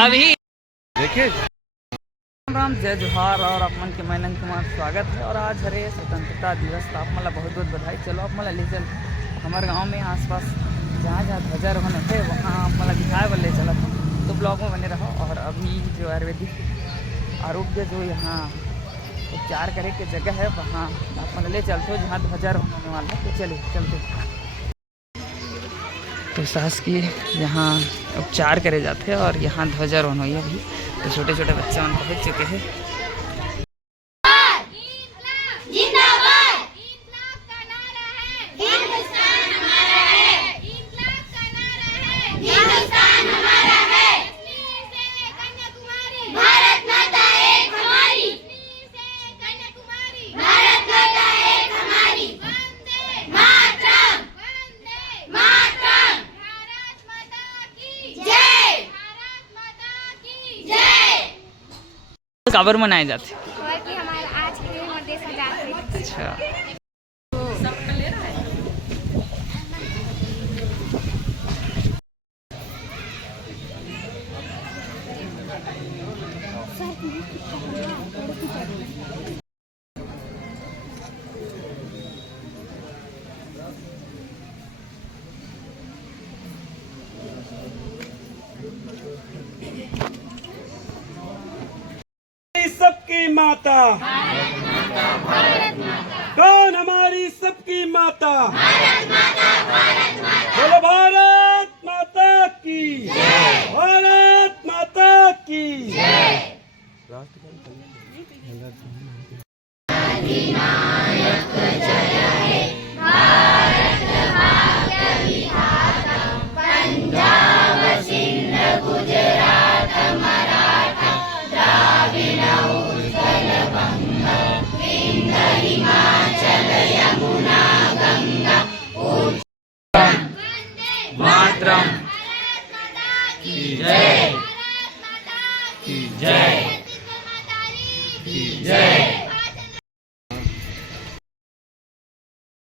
अभी देखिए। राम जय जोहार और आप मन के मैनन कुमार स्वागत है। और आज हरे स्वतंत्रता दिवस तो आप मला बहुत बहुत बधाई। चलो आप मला ले चल हमारे गांव में आसपास जहाँ जहाँ ध्वजारोहण थे वहाँ आप मला दिखाए वाले चला था, तो ब्लॉग में बने रहो। और अभी जो आयुर्वेदिक आरोग्य जो यहाँ उपचार करे के जगह है वहाँ आप मला ले चलते हो जहाँ ध्वजारोहण होने वाला है। तो चलिए चलते। तो शासकीय यहाँ उपचार करे जाते हैं और यहाँ ध्वजारोहण हुई अभी। तो छोटे छोटे बच्चे उन पहुँच चुके हैं। काबर मनाए जाते अच्छा। सबकी माता कौन हमारी सबकी माता? बोलो भारत माता की, भारत माता की। मातरम की जय, की जय, की जय।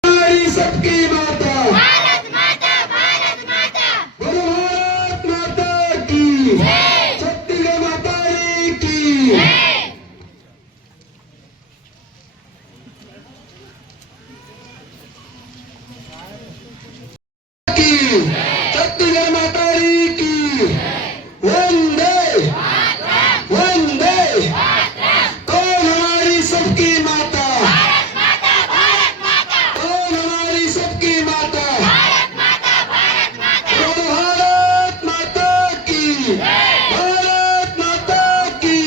हमारी सबकी माता भारत माता, भारत माता, बोलो भारत माता की, छत्तीसगढ़ माता की। छत्तीसगढ़ माता की वंदे वंदे। कौन हमारी सबकी माता? कौन हमारी सबकी माता? बोलो भारत माता की, भारत माता की,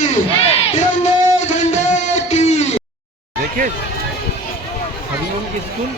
तिरंगे झंडे की। देखिए हरिओम की स्कूल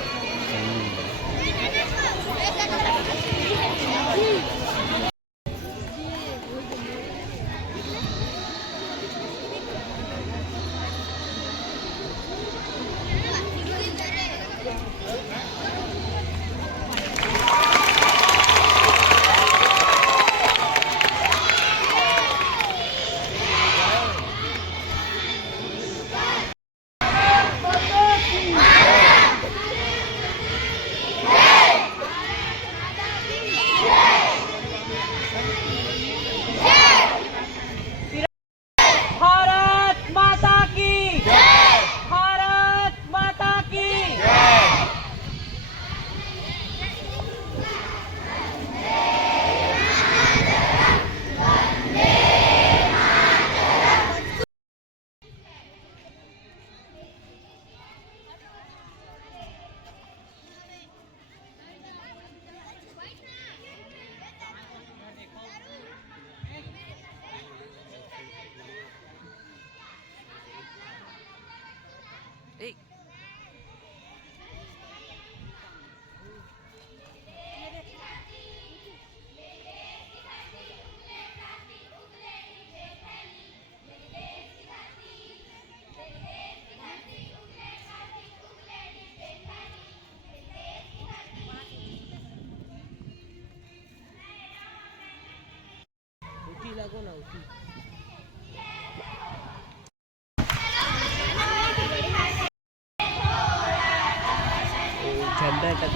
झंडा का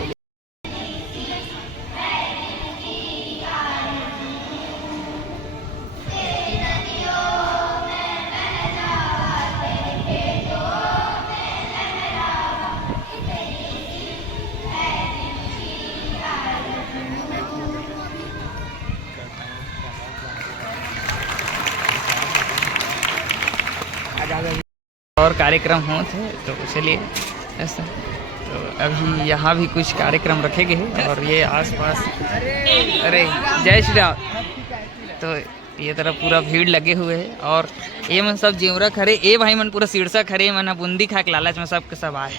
और कार्यक्रम हो थे, तो चलिए ऐसा। तो अभी यहाँ भी कुछ कार्यक्रम रखे गए हैं और ये आसपास, अरे जय श्री राम। तो ये तरफ पूरा भीड़ लगे हुए है और ये मन सब जेवरा खड़े, ए भाई मन पूरा सिरसा खड़े, मन बूंदी खा के लालच में सब के सब आए।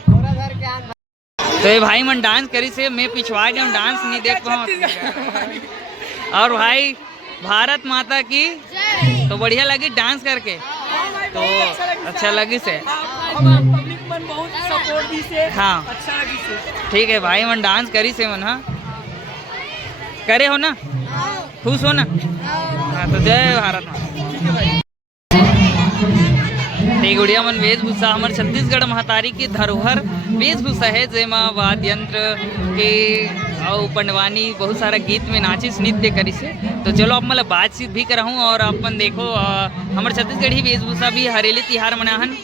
तो ये भाई मन डांस करी से, मैं पिछवा गया डांस नहीं देख पाऊँ। और भाई भारत माता की, तो बढ़िया लगी डांस करके, तो अच्छा लगी से, हाँ ठीक है भाई मन डांस करी से मन, हाँ करे हो ना, खुश हो ना, हाँ तो जय भारत माता। गुड़िया मन वेशभूषा हमारे छत्तीसगढ़ महतारी की धरोहर वेशभूषा है, जेमा वाद्य यंत्र के और पंडवानी बहुत सारा गीत में नाचिस नृत्य करी से। तो चलो अब मतलब बातचीत भी करहूँ और अपन देखो हमारे छत्तीसगढ़ी वेशभूषा भी हरेली तिहार मनाहन।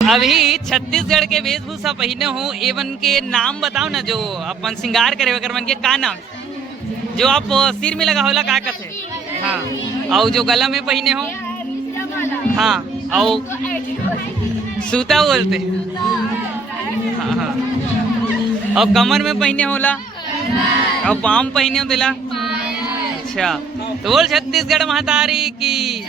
अभी छत्तीसगढ़ के वेशभूषा पहने हो, एवन के नाम बताओ ना, जो अपन श्रृंगार करे वगैरह मन के का नाम, जो आप सिर में लगा होला का कहते, हाँ, और जो गला में पहने हो, हाँ, और सूता बोलते, हाँ हाँ, और कमर में पहने होला, और पाम पहने हो दिला। अच्छा, तो बोल छत्तीसगढ़ महतारी की।